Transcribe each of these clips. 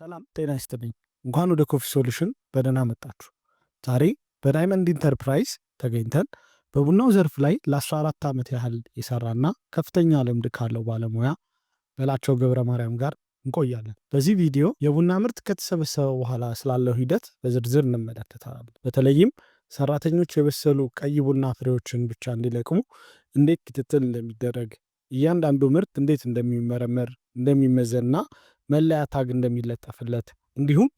ሰላም ጤና ይስጥልኝ። እንኳን ወደ ኮፊ ሶሉሽን በደህና መጣችሁ። ዛሬ በዳይመንድ ኢንተርፕራይዝ ተገኝተን በቡናው ዘርፍ ላይ ለ14 ዓመት ያህል የሰራና ከፍተኛ ልምድ ካለው ባለሙያ በላቸው ገብረ ማርያም ጋር እንቆያለን። በዚህ ቪዲዮ የቡና ምርት ከተሰበሰበ በኋላ ስላለው ሂደት በዝርዝር እንመለከታለን። በተለይም ሰራተኞች የበሰሉ ቀይ ቡና ፍሬዎችን ብቻ እንዲለቅሙ እንዴት ክትትል እንደሚደረግ፣ እያንዳንዱ ምርት እንዴት እንደሚመረመር እንደሚመዘንና መለያ ታግ እንደሚለጠፍለት እንዲሁም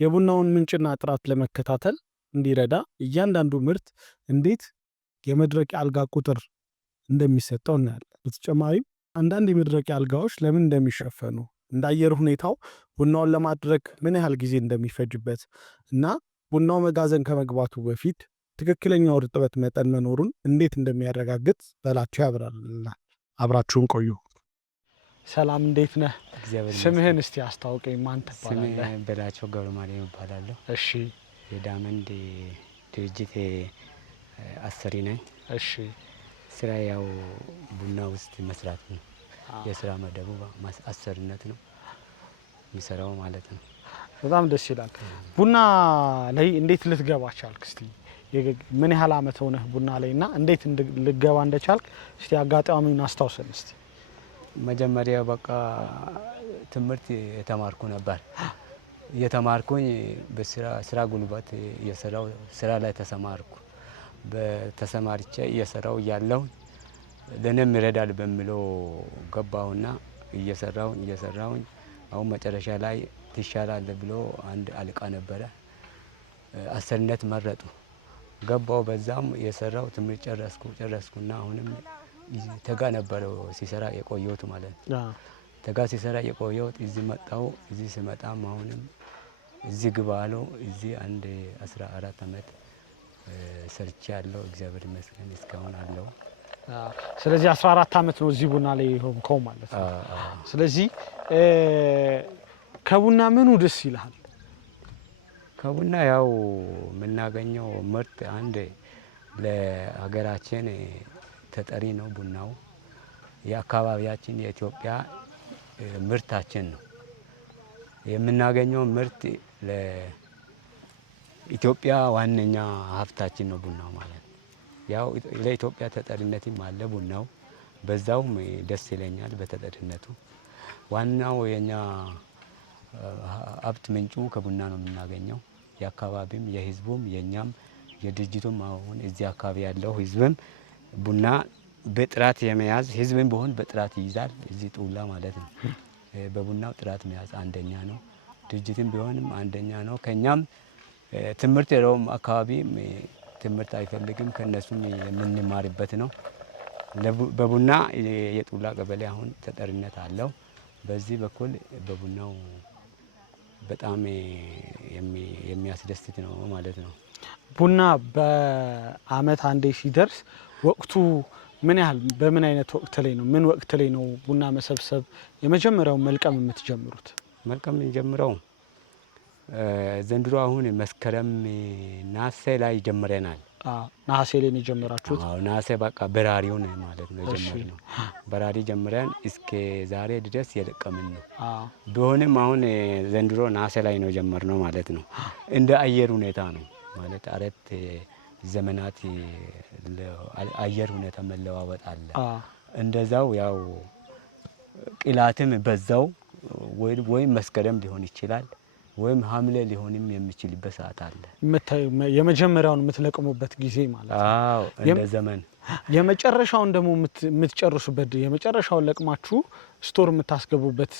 የቡናውን ምንጭና ጥራት ለመከታተል እንዲረዳ እያንዳንዱ ምርት እንዴት የመድረቂያ አልጋ ቁጥር እንደሚሰጠው እናያለን። በተጨማሪም አንዳንድ የመድረቂያ አልጋዎች ለምን እንደሚሸፈኑ፣ እንደ አየር ሁኔታው ቡናውን ለማድረቅ ምን ያህል ጊዜ እንደሚፈጅበት እና ቡናው መጋዘን ከመግባቱ በፊት ትክክለኛው እርጥበት መጠን መኖሩን እንዴት እንደሚያረጋግጥ በላቸው ያብራራልናል። አብራችሁን ቆዩ። ሰላም እንዴት ነህ? ስምህን እስቲ አስታውቀኝ። ማን ትባላለህ? ስሜ በላቸው ገብረ ማርያም እባላለሁ። እሺ። የዳይመንድ ድርጅት አሰሪ ነኝ። እሺ። ስራ ያው ቡና ውስጥ መስራት ነው። የስራ መደቡ አሰሪነት ነው የሚሰራው ማለት ነው። በጣም ደስ ይላል። ቡና ላይ እንዴት ልትገባ ቻልክ? እስቲ ምን ያህል አመት ሆነህ ቡና ላይና እንዴት ልትገባ እንደቻልክ እስቲ አጋጣሚውን አስታውሰን እስቲ። መጀመሪያ በቃ ትምህርት የተማርኩ ነበር። የተማርኩኝ በስራ ጉልበት እየሰራው ስራ ላይ ተሰማርኩ። በተሰማርቼ እየሰራው ያለው ለኔም ይረዳል በሚለው ገባውና እየሰራው አሁን መጨረሻ ላይ ትሻላል ብሎ አንድ አለቃ ነበረ። አሰሪነት መረጡ። ገባው በዛም የሰራው ትምህርት ጨረስኩና አሁንም ተጋ ነበረው ሲሰራ የቆየሁት ማለት ነው። ተጋ ሲሰራ የቆየሁት እዚህ መጣው። እዚህ ሲመጣም አሁንም እዚህ ግባ አለው። እዚህ አንድ 14 አመት ሰርቼ ያለው እግዚአብሔር ይመስገን እስካሁን አለው። ስለዚህ 14 አመት ነው እዚህ ቡና ላይ ሆንከው ማለት ነው። ስለዚህ ከቡና ምኑ ደስ ይልሃል? ከቡና ያው የምናገኘው ምርት አንድ ለሀገራችን ተጠሪ ነው። ቡናው የአካባቢያችን የኢትዮጵያ ምርታችን ነው። የምናገኘው ምርት ለኢትዮጵያ ዋነኛ ሀብታችን ነው ቡናው ማለት ነው። ያው ለኢትዮጵያ ተጠሪነትም አለ ቡናው። በዛውም ደስ ይለኛል በተጠሪነቱ። ዋናው የኛ ሀብት ምንጩ ከቡና ነው የምናገኘው። የአካባቢም የህዝቡም የኛም የድርጅቱም አሁን እዚህ አካባቢ ያለው ህዝብም ቡና በጥራት የመያዝ ህዝብም ቢሆን በጥራት ይይዛል። እዚህ ጡላ ማለት ነው በቡናው ጥራት መያዝ አንደኛ ነው። ድርጅትም ቢሆንም አንደኛ ነው። ከኛም ትምህርት የለውም አካባቢ ትምህርት አይፈልግም። ከነሱም የምንማርበት ነው። በቡና የጡላ ቀበሌ አሁን ተጠሪነት አለው። በዚህ በኩል በቡናው በጣም የሚያስደስት ነው ማለት ነው። ቡና በአመት አንዴ ሲደርስ ወቅቱ ምን ያህል በምን አይነት ወቅት ላይ ነው? ምን ወቅት ላይ ነው ቡና መሰብሰብ የመጀመሪያው መልቀም የምትጀምሩት? መልቀም የጀምረው ዘንድሮ አሁን መስከረም ነሐሴ ላይ ጀምረናል። ነሐሴ ላይ ነው የጀመራችሁት? አዎ ነሐሴ በቃ በራሪውን ማለት ነው የጀመርነው። በራሪ ጀምረን እስከ ዛሬ ድረስ የለቀምን ነው። ቢሆንም አሁን ዘንድሮ ነሐሴ ላይ ነው የጀመርነው ማለት ነው። እንደ አየር ሁኔታ ነው ማለት አረት ዘመናት አየር ሁኔታ መለዋወጥ አለ። እንደዛው ያው ቅላትም በዛው ወይ መስከረም ሊሆን ይችላል ወይም ሐምሌ ሊሆንም የሚችልበት ሰዓት አለ። የመጀመሪያውን የምትለቅሙበት ጊዜ ማለት ነው። አዎ እንደ ዘመን የመጨረሻውን ደግሞ የምትጨርሱበት የመጨረሻውን ለቅማችሁ ስቶር የምታስገቡበት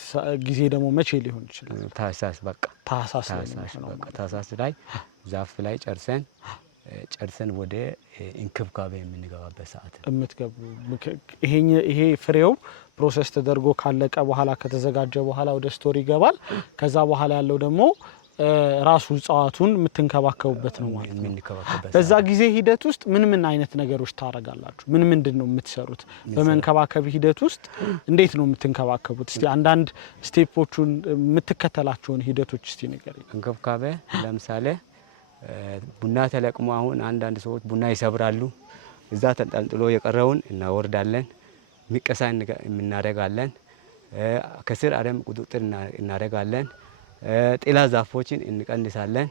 ጊዜ ደግሞ መቼ ሊሆን ይችላል? ታህሳስ በቃ ታህሳስ ላይ ዛፍ ላይ ጨርሰን ወደ እንክብካቤ የምንገባበት ሰዓት የምትገቡ ይሄ ፍሬው ፕሮሰስ ተደርጎ ካለቀ በኋላ ከተዘጋጀ በኋላ ወደ ስቶር ይገባል። ከዛ በኋላ ያለው ደግሞ ራሱ እጽዋቱን የምትንከባከቡበት ነው ማለት ነው። በዛ ጊዜ ሂደት ውስጥ ምን አይነት ነገሮች ታረጋላችሁ? ምንድነው የምትሰሩት? በመንከባከብ ሂደት ውስጥ እንዴት ነው የምትንከባከቡት? እስቲ አንዳንድ ስቴፖቹን የምትከተላቸውን ሂደቶች እስቲ ንገረኝ። እንክብካቤ ለምሳሌ ቡና ተለቅሞ አሁን አንዳንድ ሰዎች ቡና ይሰብራሉ። እዛ ተንጠልጥሎ የቀረውን እናወርዳለን። ሚቀሳ እናደርጋለን። ከስር አረም ቁጥጥር እናደርጋለን። ጥላ ዛፎችን እንቀንሳለን።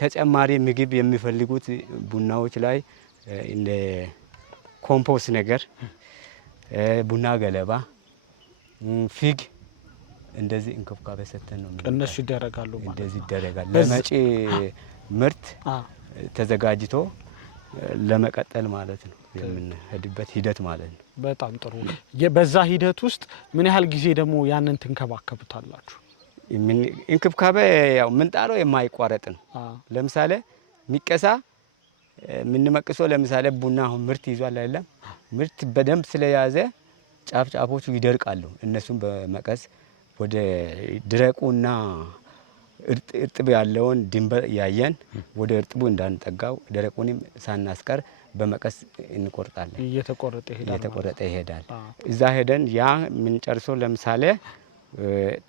ተጨማሪ ምግብ የሚፈልጉት ቡናዎች ላይ እንደ ኮምፖስት ነገር ቡና ገለባ፣ ፊግ እንደዚህ እንክብካቤ ሰጥተን ነው እነሱ ይደረጋሉ ማለት ነው። እንደዚህ ይደረጋል ለመጪ ምርት ተዘጋጅቶ ለመቀጠል ማለት ነው የምንሄድበት ሂደት ማለት ነው። በጣም ጥሩ። በዛ ሂደት ውስጥ ምን ያህል ጊዜ ደግሞ ያንን ትንከባከቡታላችሁ? እንክብካቤ ያው ምንጣለው የማይቋረጥ ነው። ለምሳሌ ሚቀሳ ምንመቅሶ ለምሳሌ ቡና አሁን ምርት ይዟል አይደለም? ምርት በደንብ ስለያዘ ጫፍ ጫፎቹ ይደርቃሉ። እነሱን በመቀስ ወደ ድረቁና እርጥብ ያለውን ድንበር ያየን ወደ እርጥቡ እንዳንጠጋው ደረቁንም ሳናስቀር በመቀስ እንቆርጣለን። እየተቆረጠ ይሄዳል። እዛ ሄደን ያ ምንጨርሶ ለምሳሌ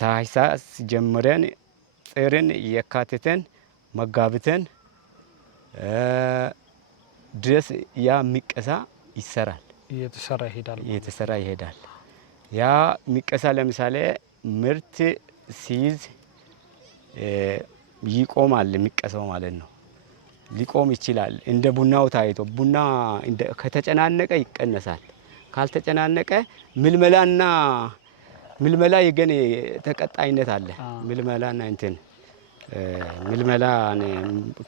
ታህሳስ ጀምረን ጥርን የካቲትን መጋቢትን ድረስ ያ ሚቀሳ ይሰራል። እየተሰራ ይሄዳል። ያ ሚቀሳ ለምሳሌ ምርት ሲይዝ ይቆማል። የሚቀሰው ማለት ነው ሊቆም ይችላል። እንደ ቡናው ታይቶ ቡና ከተጨናነቀ ይቀነሳል። ካልተጨናነቀ ምልመላ የገን ተቀጣይነት አለ። ምልመላና እንትን ምልመላ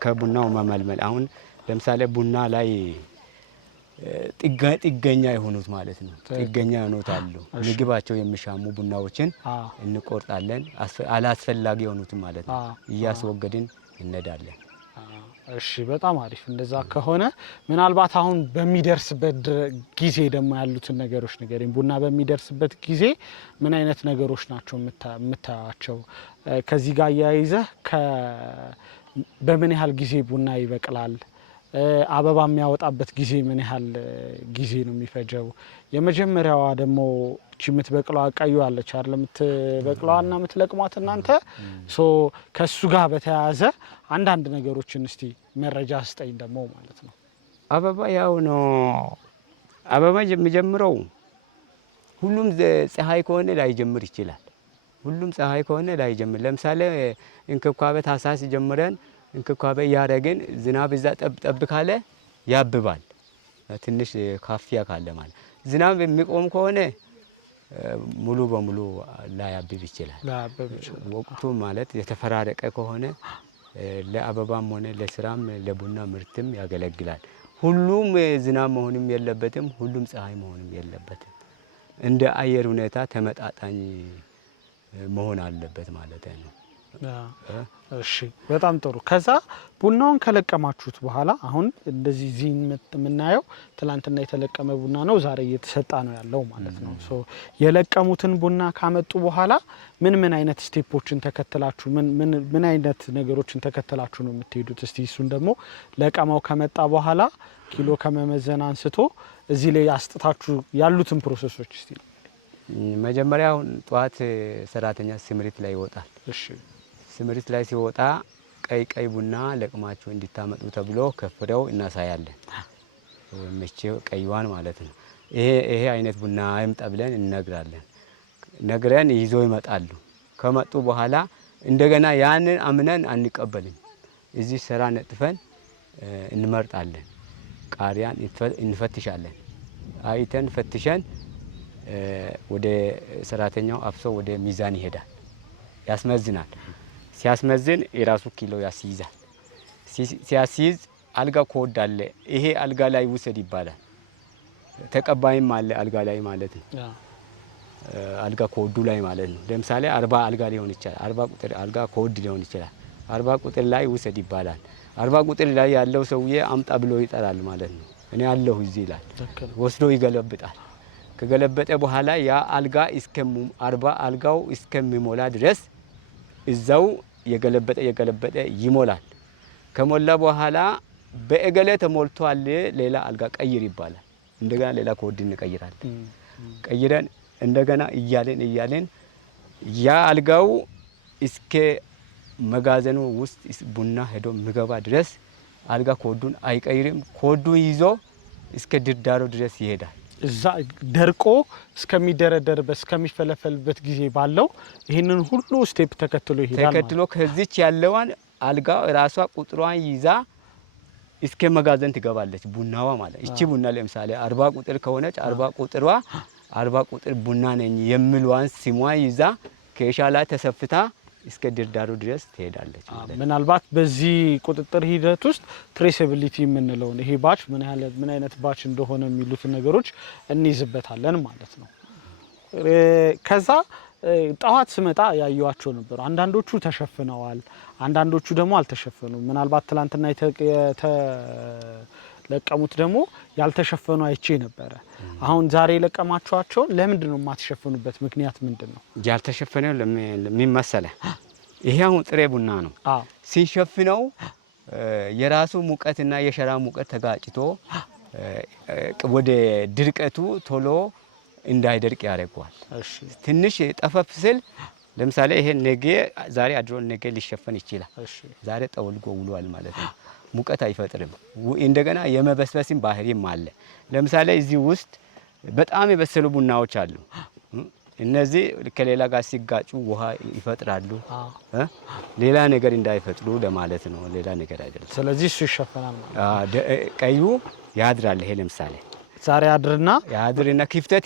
ከቡናው መመልመል አሁን ለምሳሌ ቡና ላይ ጥገኛ የሆኑት ማለት ነው። ጥገኛ የሆኑት አሉ። ምግባቸው የሚሻሙ ቡናዎችን እንቆርጣለን። አላስፈላጊ የሆኑት ማለት ነው እያስወገድን እንሄዳለን። እሺ በጣም አሪፍ። እንደዛ ከሆነ ምናልባት አሁን በሚደርስበት ጊዜ ደግሞ ያሉትን ነገሮች ንገሪኝ። ቡና በሚደርስበት ጊዜ ምን አይነት ነገሮች ናቸው የምታያቸው? ከዚህ ጋር አያይዘህ በምን ያህል ጊዜ ቡና ይበቅላል? አበባ የሚያወጣበት ጊዜ ምን ያህል ጊዜ ነው የሚፈጀው? የመጀመሪያዋ ደግሞ እቺ የምትበቅለዋ ቀዩ አለች አይደል? የምትበቅለዋና የምትለቅሟት እናንተ ከሱ ጋር በተያያዘ አንዳንድ ነገሮችን እስቲ መረጃ ስጠኝ ደግሞ ማለት ነው። አበባ ያው ነው። አበባ የሚጀምረው ሁሉም ፀሐይ ከሆነ ላይጀምር ይችላል። ሁሉም ፀሐይ ከሆነ ላይጀምር። ለምሳሌ እንክብካቤ ታህሳስ ጀምረን እንክብካቤ ያረግን ዝናብ እዛ ጠብ ካለ ያብባል። ትንሽ ካፊያ ካለ ማለት ዝናብ የሚቆም ከሆነ ሙሉ በሙሉ ላያብብ ይችላል። ወቅቱ ማለት የተፈራረቀ ከሆነ ለአበባም ሆነ ለስራም ለቡና ምርትም ያገለግላል። ሁሉም ዝናብ መሆንም የለበትም፣ ሁሉም ፀሐይ መሆንም የለበትም። እንደ አየር ሁኔታ ተመጣጣኝ መሆን አለበት ማለት ነው። እሺ በጣም ጥሩ። ከዛ ቡናውን ከለቀማችሁት በኋላ አሁን እንደዚህ እዚህ የምናየው ትላንትና የተለቀመ ቡና ነው፣ ዛሬ እየተሰጣ ነው ያለው ማለት ነው። የለቀሙትን ቡና ካመጡ በኋላ ምን አይነት ስቴፖችን ተከትላችሁ ምን አይነት ነገሮችን ተከትላችሁ ነው የምትሄዱት? እስቲ እሱን ደግሞ ለቀማው ከመጣ በኋላ ኪሎ ከመመዘን አንስቶ እዚህ ላይ አስጥታችሁ ያሉትን ፕሮሰሶች እስቲ። መጀመሪያ ጧት ሰራተኛ ስምሪት ላይ ይወጣል። እሺ ስምሪት ላይ ሲወጣ ቀይ ቡና ለቅማችሁ እንዲታመጡ ተብሎ ከፍረው እናሳያለን። መቼው ቀይዋን ማለት ነው። ይሄ አይነት ቡና አይምጣ ብለን እንነግራለን። ነግረን ይዞ ይመጣሉ። ከመጡ በኋላ እንደገና ያንን አምነን አንቀበልም። እዚህ ስራ ነጥፈን እንመርጣለን። ቃሪያን እንፈትሻለን። አይተን ፈትሸን ወደ ሰራተኛው አፍሶ ወደ ሚዛን ይሄዳል፣ ያስመዝናል። ሲያስመዝን የራሱ ኪሎ ያስይዛል። ሲያስይዝ አልጋ ኮድ አለ። ይሄ አልጋ ላይ ውሰድ ይባላል። ተቀባይም አለ አልጋ ላይ ማለት ነው። አልጋ ኮዱ ላይ ማለት ነው። ለምሳሌ 40 አልጋ ሊሆን ይችላል። 40 ቁጥር አልጋ ኮድ ሊሆን ይችላል። 40 ቁጥር ላይ ውሰድ ይባላል። 40 ቁጥር ላይ ያለው ሰውዬ አምጣ ብሎ ይጠራል ማለት ነው። እኔ አለሁ እዚህ ይላል። ወስዶ ይገለብጣል። ከገለበጠ በኋላ ያ አልጋ 40 አልጋው እስከሚሞላ ድረስ እዛው የገለበጠ ይሞላል። ከሞላ በኋላ በእገሌ ተሞልቷል፣ ሌላ አልጋ ቀይር ይባላል። እንደገና ሌላ ኮድ እንቀይራለን። ቀይረን እንደገና እያለን ያ አልጋው እስከ መጋዘኑ ውስጥ ቡና ሄዶ ምገባ ድረስ አልጋ ኮዱን አይቀይርም። ኮዱን ይዞ እስከ ድርዳሩ ድረስ ይሄዳል። እዛ ደርቆ እስከሚደረደርበት እስከሚፈለፈልበት ጊዜ ባለው ይሄንን ሁሉ ስቴፕ ተከትሎ ይሄዳል ተከትሎ ከዚች ያለዋን አልጋ ራሷ ቁጥሯን ይዛ እስከ መጋዘን ትገባለች ቡናዋ ማለት እቺ ቡና ለምሳሌ 40 ቁጥር ከሆነች 40 ቁጥሯ 40 ቁጥር ቡና ነኝ የሚሏን ስሟ ይዛ ከሻ ላይ ተሰፍታ እስከ ድርዳሩ ድረስ ትሄዳለች ማለት ምናልባት በዚህ ቁጥጥር ሂደት ውስጥ ትሬሰቢሊቲ የምንለው ይሄ ባች ምን አይነት ባች እንደሆነ የሚሉት ነገሮች እንይዝበታለን ማለት ነው። ከዛ ጣዋት ስመጣ ያዩዋቸው ነበር። አንዳንዶቹ ተሸፍነዋል፣ አንዳንዶቹ ደግሞ አልተሸፈኑም። ምናልባት ትላንትና ለቀሙት ደግሞ ያልተሸፈኑ አይቼ ነበር። አሁን ዛሬ ለቀማቸዋቸው ለምንድን ነው የማትሸፈኑበት ምክንያት ምንድነው? ያልተሸፈነው ለሚመሰለ ይሄ አሁን ጥሬ ቡና ነው። ሲሸፍነው የራሱ ሙቀትና የሸራ ሙቀት ተጋጭቶ ወደ ድርቀቱ ቶሎ እንዳይደርቅ ያደርገዋል። ትንሽ ጠፈፍ ስል ለምሳሌ ይሄ ነገ ዛሬ አድሮ ነገ ሊሸፈን ይችላል። ዛሬ ጠውልጎ ውሏል ማለት ነው። ሙቀት አይፈጥርም። እንደገና የመበስበስም ባህሪም አለ። ለምሳሌ እዚህ ውስጥ በጣም የበሰሉ ቡናዎች አሉ። እነዚህ ከሌላ ጋር ሲጋጩ ውሃ ይፈጥራሉ። ሌላ ነገር እንዳይፈጥሩ ለማለት ነው። ሌላ ነገር አይደለም። ስለዚህ እሱ ይሸፈናል ማለት ቀዩ ያድራል። ይሄ ለምሳሌ ዛሬ ያድርና ክፍተት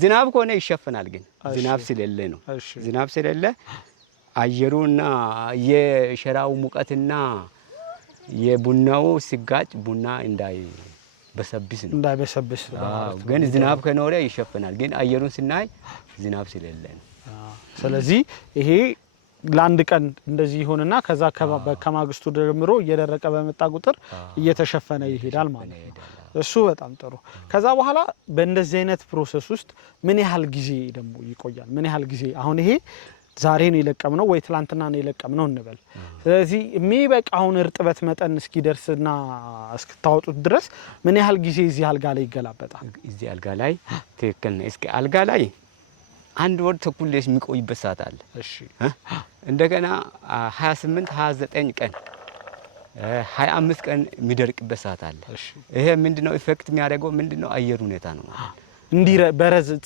ዝናብ ከሆነ ይሸፈናል። ግን ዝናብ ስለሌለ ነው። ዝናብ ስለሌለ አየሩና የሸራው ሙቀትና የቡናው ሲጋጭ ቡና እንዳይበሰብስ ነው። ግን ዝናብ ከኖረ ይሸፈናል። ግን አየሩን ስናይ ዝናብ ስለሌለ ነው። ስለዚህ ይሄ ለአንድ ቀን እንደዚህ ይሆንና ከዛ ከማግስቱ ጀምሮ እየደረቀ በመጣ ቁጥር እየተሸፈነ ይሄዳል ማለት ነው። እሱ በጣም ጥሩ። ከዛ በኋላ በእንደዚህ አይነት ፕሮሰስ ውስጥ ምን ያህል ጊዜ ደግሞ ይቆያል? ምን ያህል ጊዜ አሁን ይሄ ዛሬ ነው የለቀምነው ወይ ትላንትና ነው የለቀምነው እንበል። ስለዚህ የሚበቃውን እርጥበት መጠን እስኪደርስና እስክታወጡት ድረስ ምን ያህል ጊዜ እዚህ አልጋ ላይ ይገላበጣል? እዚህ አልጋ ላይ ትክክል ነው። እስኪ አልጋ ላይ 1 ወር ተኩል ድረስ የሚቆይበት ሰዓት አለ። እሺ እንደገና 28 29 ቀን 25 ቀን የሚደርቅበት ሰዓት አለ። ይሄ ምንድነው ኢፌክት የሚያደርገው? ምንድነው አየር ሁኔታ ነው ማለት እንዲ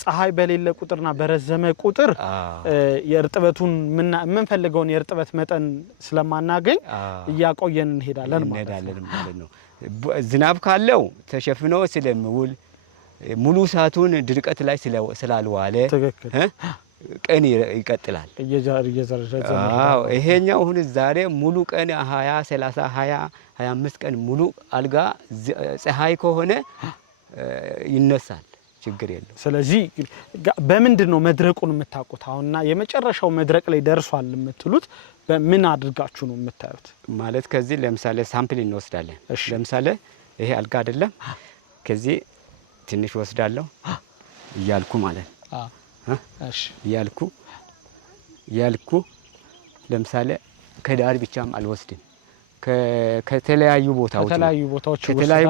ፀሐይ በሌለ ቁጥርና በረዘመ ቁጥር የእርጥበቱን የምንፈልገውን የእርጥበት መጠን ስለማናገኝ እያቆየን እንሄዳለን ማለት ነው። ዝናብ ካለው ተሸፍኖ ስለሚውል ሙሉ ሰዓቱን ድርቀት ላይ ስላልዋለ ቀን ይቀጥላል። ይሄኛው አሁን ዛሬ ሙሉ ቀን 20 30 20 25 ቀን ሙሉ አልጋ ፀሐይ ከሆነ ይነሳል። ችግር የለው። ስለዚህ በምንድን ነው መድረቁን የምታውቁት? አሁንና የመጨረሻው መድረቅ ላይ ደርሷል የምትሉት በምን አድርጋችሁ ነው የምታዩት? ማለት ከዚህ ለምሳሌ ሳምፕል እንወስዳለን። ለምሳሌ ይሄ አልጋ አይደለም፣ ከዚህ ትንሽ ወስዳለሁ እያልኩ ማለት እሺ እያልኩ ለምሳሌ ከዳር ብቻም አልወስድም፣ ከተለያዩ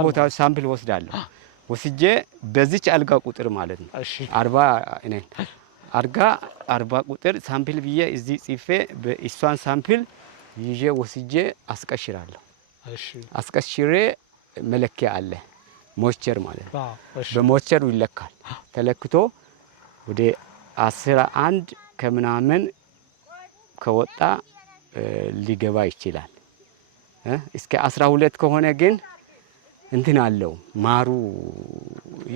ቦታዎች ሳምፕል ወስዳለሁ። ወስጄ በዚች አልጋ ቁጥር ማለት ነው 40 ቁጥር ሳምፕል ብዬ እዚህ ጽፌ በእሷን ሳምፕል ይዤ ወስጄ አስቀሽራለሁ። አስቀሽሬ መለኪያ አለ፣ ሞይስቸር ማለት ነው። በሞይስቸሩ ይለካል። ተለክቶ ወደ 11 ከምናምን ከወጣ ሊገባ ይችላል። እስከ 12 ከሆነ ግን እንትን አለው ማሩ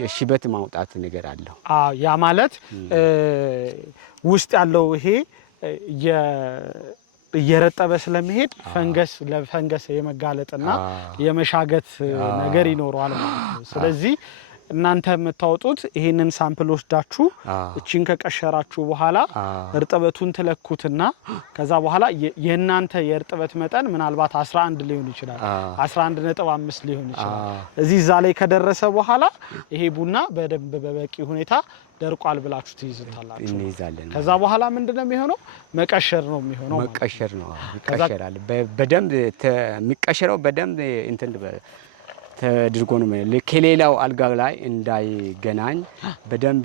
የሽበት ማውጣት ነገር አለው። ያ ማለት ውስጥ ያለው ይሄ እየረጠበ ስለሚሄድ ለፈንገስ የመጋለጥና የመሻገት ነገር ይኖረዋል ማለት ነው። ስለዚህ እናንተ የምታወጡት ይሄንን ሳምፕል ወስዳችሁ እቺን ከቀሸራችሁ በኋላ እርጥበቱን ትለኩትና ከዛ በኋላ የእናንተ የእርጥበት መጠን ምናልባት 11 ሊሆን ይችላል፣ 11.5 ሊሆን ይችላል። እዚህ ላይ ከደረሰ በኋላ ይሄ ቡና በደንብ በበቂ ሁኔታ ደርቋል ብላችሁ ትይዙታላችሁ። እንይዛለን። ከዛ በኋላ ምንድነው የሚሆነው? መቀሸር ነው የሚሆነው። መቀሸር ነው። ይቀሸራል። በደንብ የሚቀሸረው በደንብ እንትን ተድርጎ ነው ከሌላው አልጋ ላይ እንዳይገናኝ በደንብ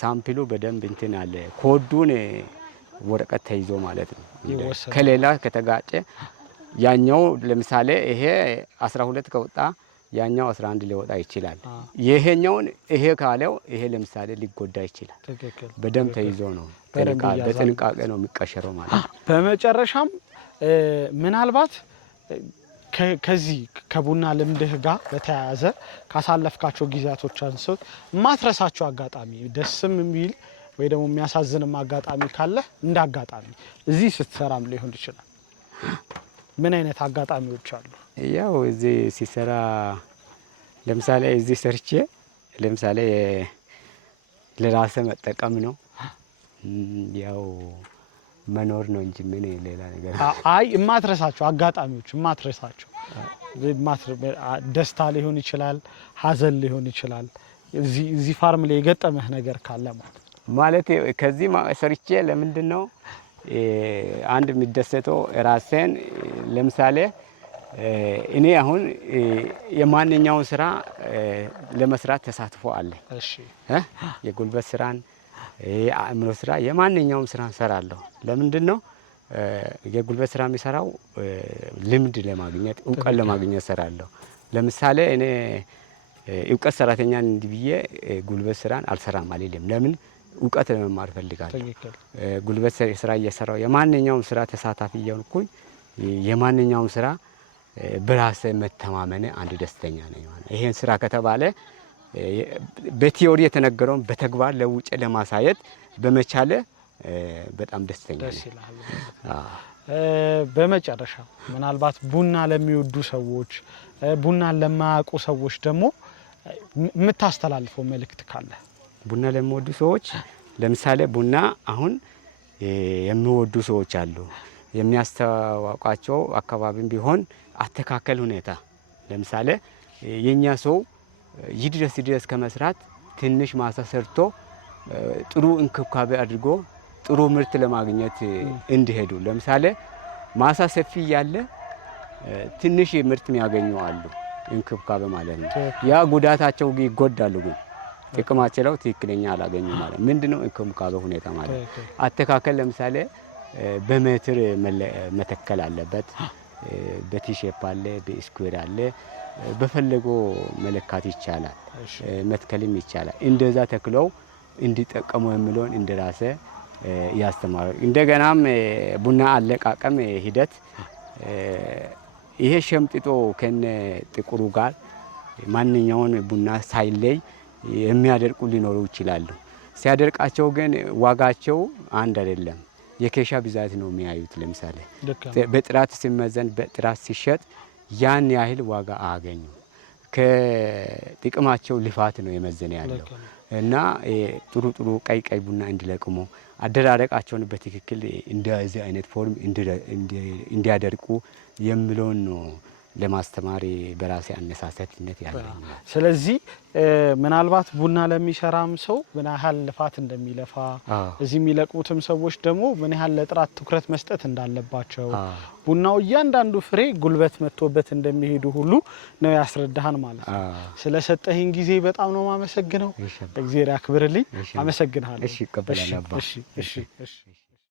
ሳምፕሉ በደንብ እንትን አለ። ኮዱን ወረቀት ተይዞ ማለት ነው። ከሌላ ከተጋጨ ያኛው ለምሳሌ ይሄ 12 ከወጣ ያኛው 11 ሊወጣ ይችላል። ይሄኛውን ይሄ ካለው ይሄ ለምሳሌ ሊጎዳ ይችላል። በደም ተይዞ ነው በጥንቃቄ ነው የሚቀሸረው ማለት ነው። በመጨረሻም ምናልባት ከዚህ ከቡና ልምድህ ጋር በተያያዘ ካሳለፍካቸው ጊዜያቶች አንስቶ ማትረሳቸው አጋጣሚ ደስም የሚል ወይ ደግሞ የሚያሳዝንም አጋጣሚ ካለ እንደ አጋጣሚ እዚህ ስትሰራም ሊሆን ይችላል። ምን አይነት አጋጣሚዎች አሉ? ያው እዚህ ሲሰራ ለምሳሌ እዚህ ሰርቼ ለምሳሌ ለራሴ መጠቀም ነው ያው መኖር ነው እንጂ ምን ሌላ ነገር አይ የማትረሳቸው አጋጣሚዎች የማትረሳቸው ደስታ ሊሆን ይችላል፣ ሀዘን ሊሆን ይችላል። እዚህ ፋርም ላይ የገጠመህ ነገር ካለ ማለት ከዚህ ሰርቼ ለምንድን ነው አንድ የሚደሰተው ራሴን ለምሳሌ እኔ አሁን የማንኛውን ስራ ለመስራት ተሳትፎ አለ። እሺ የጉልበት ስራን የአእምሮ ስራ የማንኛውም ስራ እንሰራለሁ። ለምንድን ነው የጉልበት ስራ የሚሰራው ልምድ ለማግኘት እውቀት ለማግኘት ሰራለሁ። ለምሳሌ እኔ እውቀት ሰራተኛን እንዲብዬ ጉልበት ስራን አልሰራም አልልም። ለምን እውቀት ለመማር ፈልጋለሁ። ጉልበት ስራ እየሰራው የማንኛውም ስራ ተሳታፊ እየሆንኩኝ የማንኛውም ስራ በራሴ መተማመን አንድ ደስተኛ ነኝ ማለት። ይሄን ስራ ከተባለ በቲዮሪ የተነገረውን በተግባር ለውጭ ለማሳየት በመቻለ በጣም ደስተኛ ነኝ። በመጨረሻ ምናልባት ቡና ለሚወዱ ሰዎች ቡናን ለማያውቁ ሰዎች ደግሞ የምታስተላልፈው መልእክት ካለ? ቡና ለሚወዱ ሰዎች ለምሳሌ ቡና አሁን የሚወዱ ሰዎች አሉ። የሚያስተዋውቃቸው አካባቢም ቢሆን አተካከል ሁኔታ ለምሳሌ የኛ ሰው ይድረስ ከመስራት ትንሽ ማሳ ሰርቶ ጥሩ እንክብካቤ አድርጎ ጥሩ ምርት ለማግኘት እንዲሄዱ ለምሳሌ ማሳ ሰፊ ያለ ትንሽ ምርት የሚያገኙ አሉ። እንክብካቤ ማለት ነው። ያ ጉዳታቸው ይጎዳሉ ግን ጥቅማቸው ትክክለኛ አላገኙ ማለት ምንድነው? እንክብካቤ ሁኔታ ማለት አተካከል ለምሳሌ በሜትር መተከል አለበት። በቲሼፕ አለ፣ በስኩዌር አለ። በፈለገው መለካት ይቻላል፣ መትከልም ይቻላል። እንደዛ ተክለው እንዲጠቀሙ የሚለውን እንደራሴ ያስተማሩ። እንደገናም ቡና አለቃቀም ሂደት ይሄ ሸምጥጦ ከነ ጥቁሩ ጋር ማንኛውን ቡና ሳይለይ የሚያደርቁ ሊኖሩ ይችላሉ። ሲያደርቃቸው ግን ዋጋቸው አንድ አይደለም። የኬሻ ብዛት ነው የሚያዩት። ለምሳሌ በጥራት ሲመዘን በጥራት ሲሸጥ ያን ያህል ዋጋ አያገኙ። ከጥቅማቸው ልፋት ነው የመዘነ ያለው እና ጥሩ ቀይ ቡና እንዲለቅሙ አደራረቃቸውን በትክክል እንደዚህ አይነት ፎርም እንዲያደርቁ የሚለውን ነው ለማስተማር በራሴ አነሳሳትነት ያለኝ። ስለዚህ ምናልባት ቡና ለሚሰራም ሰው ምን ያህል ልፋት እንደሚለፋ እዚህ የሚለቁትም ሰዎች ደግሞ ምን ያህል ለጥራት ትኩረት መስጠት እንዳለባቸው ቡናው እያንዳንዱ ፍሬ ጉልበት መጥቶበት እንደሚሄዱ ሁሉ ነው ያስረዳሃን ማለት ነው። ስለሰጠህኝ ጊዜ በጣም ነው ማመሰግነው። እግዚአብሔር ያክብርልኝ። አመሰግናለሁ። እሺ፣ ይቀበላል አባ። እሺ።